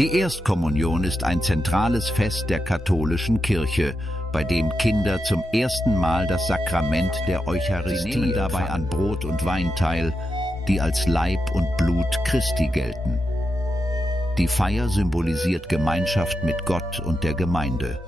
Die Erstkommunion ist ein zentrales Fest der katholischen Kirche, bei dem Kinder zum ersten Mal das Sakrament der Eucharistie nehmen dabei an Brot und Wein teil, die als Leib und Blut Christi gelten. Die Feier symbolisiert Gemeinschaft mit Gott und der Gemeinde.